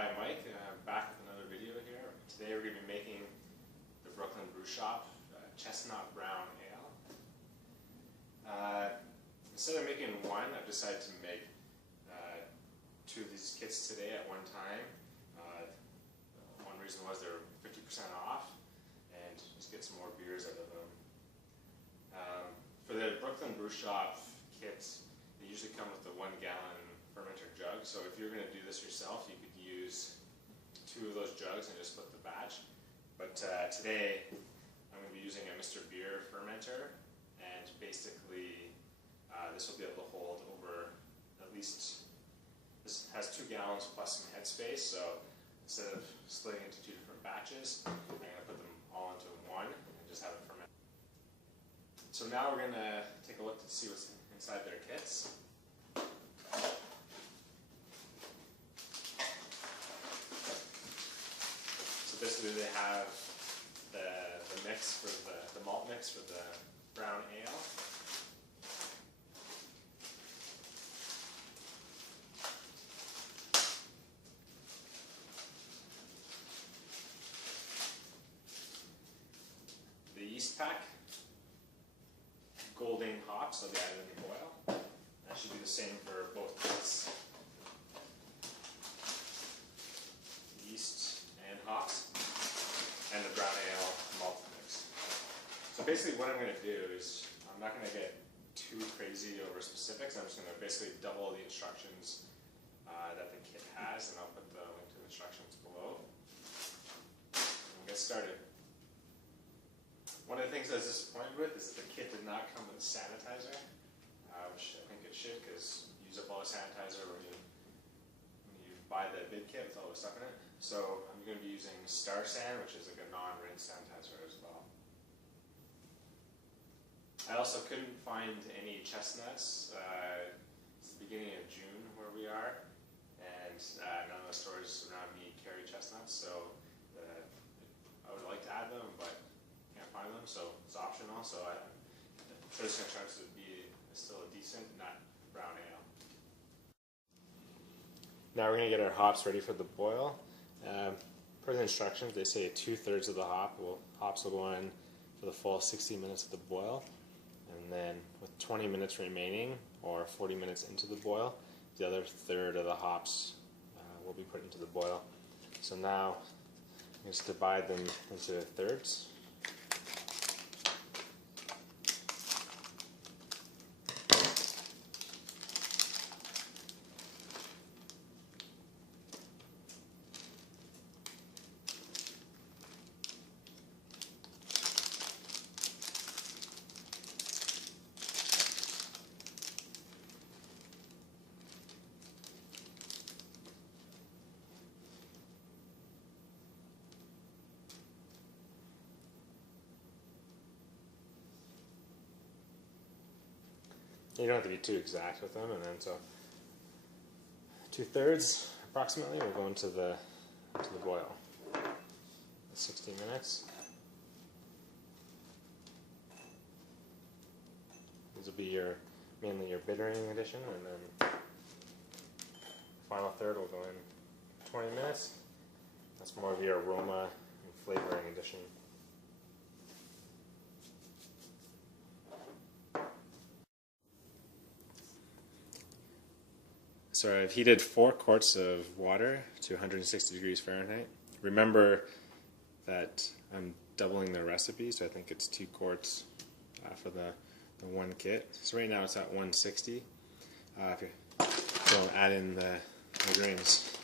Hi, Mike. Back with another video here. Today we're going to be making the Brooklyn Brew Shop Chestnut Brown Ale. Instead of making one, I've decided to make two of these kits today at one time. One reason was they're 50% off and just get some more beers out of them. For the Brooklyn Brew Shop kits, they usually come with the 1 gallon fermenter jug, so if you're going to do this yourself, you could use 2 of those jugs and just split the batch. But today I'm going to be using a Mr. Beer fermenter, and basically this will be able to hold over at least, this has 2 gallons plus some headspace, so instead of splitting into 2 different batches, I'm going to put them all into one and just have it ferment. So now we're going to take a look to see what's inside their kits. Basically, they have the mix for the malt mix for the brown ale. The yeast pack, Golding hops, they'll be added in the boil. That should be the same for both kits. Yeast and hops. And the brown ale malt mix. So basically what I'm going to do is, I'm not going to get too crazy over specifics. I'm just going to basically double the instructions that the kit has, and I'll put the link to the instructions below. And we'll get started. One of the things I was disappointed with is that the kit did not come with a sanitizer, which I think it should, because you use up all the sanitizer when you buy the big kit with all the stuff in it. So I'm going to be using Star San, which is like a non-rinse sanitizer as well. I also couldn't find any chestnuts. It's the beginning of June where we are, and none of the stores around me carry chestnuts, so I would like to add them, but can't find them, so it's optional. So I'm just going to try to be still a decent nut brown ale. Now we're going to get our hops ready for the boil. Per the instructions, they say 2/3 of the hops will go in for the full 60 minutes of the boil, and then with 20 minutes remaining, or 40 minutes into the boil, the other third of the hops will be put into the boil. So now, just divide them into thirds. You don't have to be too exact with them, and then so 2/3 approximately will go into the boil. 60 minutes. These will be mainly your bittering addition, and then the final third will go in 20 minutes. That's more of your aroma and flavoring addition. So I've heated 4 quarts of water to 160 degrees Fahrenheit. Remember that I'm doubling the recipe, so I think it's 2 quarts for the one kit. So right now it's at 160. If you want to add in the grains.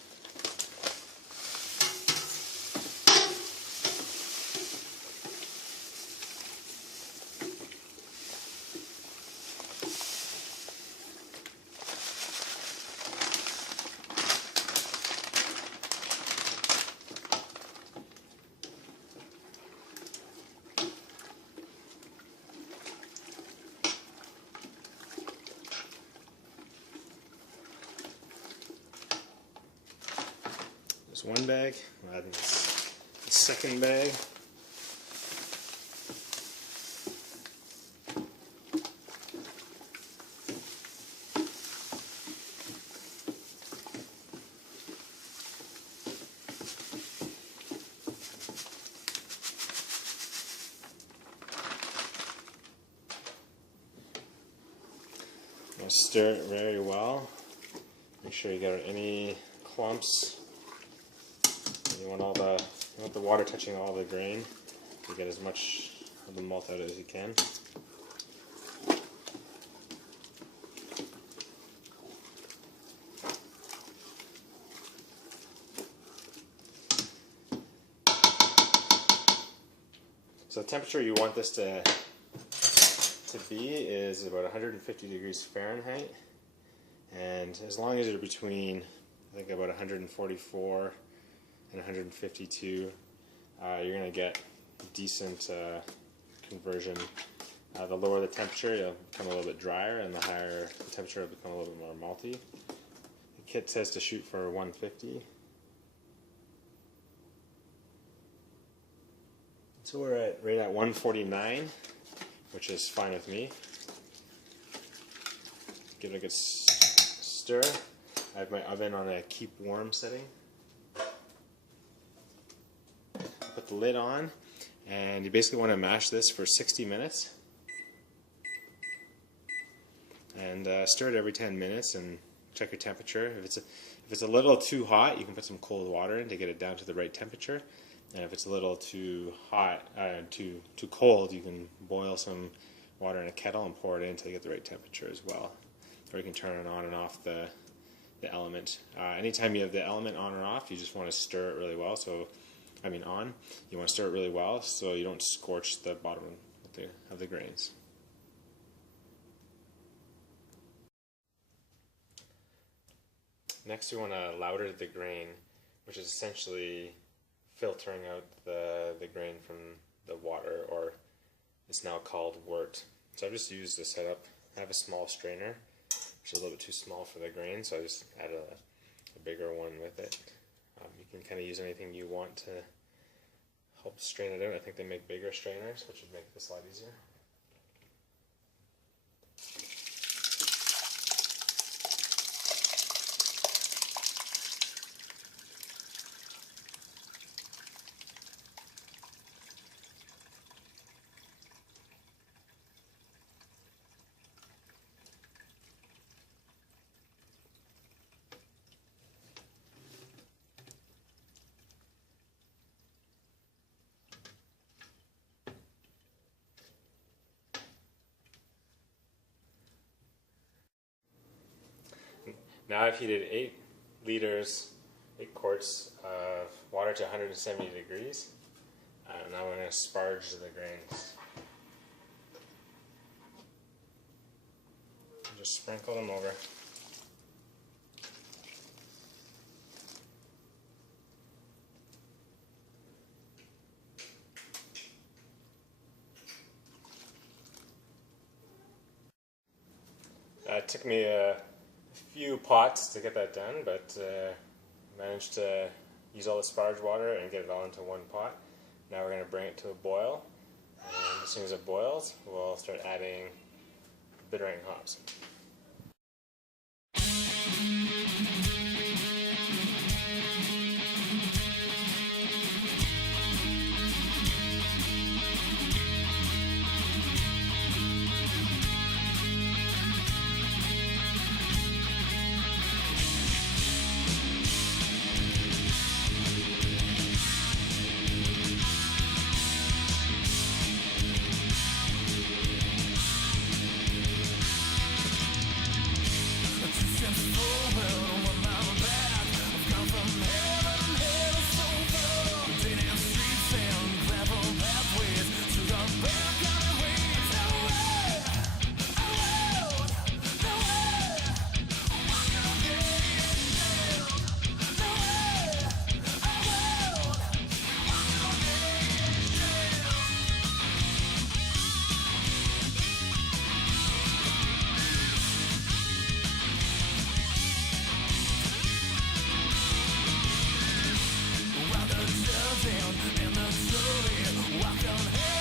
There's one bag, we'll add in the second bag. Stir it very well. Make sure you get any clumps. You want the water touching all the grain to get as much of the malt out as you can. So the temperature you want this to be is about 150 degrees Fahrenheit, and as long as you're between, I think, about 144 and 152, you're going to get decent conversion. The lower the temperature, you'll become a little bit drier, and the higher the temperature will become a little bit more malty. The kit says to shoot for 150. So we're right at 149, which is fine with me. Give it a good stir. I have my oven on a keep warm setting. Put the lid on, and you basically want to mash this for 60 minutes. And stir it every 10 minutes and check your temperature. If it's a little too hot, you can put some cold water in to get it down to the right temperature. And if it's a little too hot, too cold, you can boil some water in a kettle and pour it in until you get the right temperature as well. Or you can turn it on and off the element. Anytime you have the element on or off, you just want to stir it really well. On. You want to stir it really well so you don't scorch the bottom of the grains. Next, you want to lauter the grain, which is essentially filtering out the grain from the water, or it's now called wort. So I've just used a setup. I have a small strainer, which is a little bit too small for the grain, so I just add a bigger one with it. You can kind of use anything you want to help strain it out. I think they make bigger strainers, which would make this a lot easier. Now I've heated 8 quarts of water to 170 degrees. Now I'm going to sparge the grains. Just sprinkle them over. It took me a few pots to get that done, but managed to use all the sparge water and get it all into one pot. Now we're going to bring it to a boil, and as soon as it boils, we'll start adding bittering hops. Walk on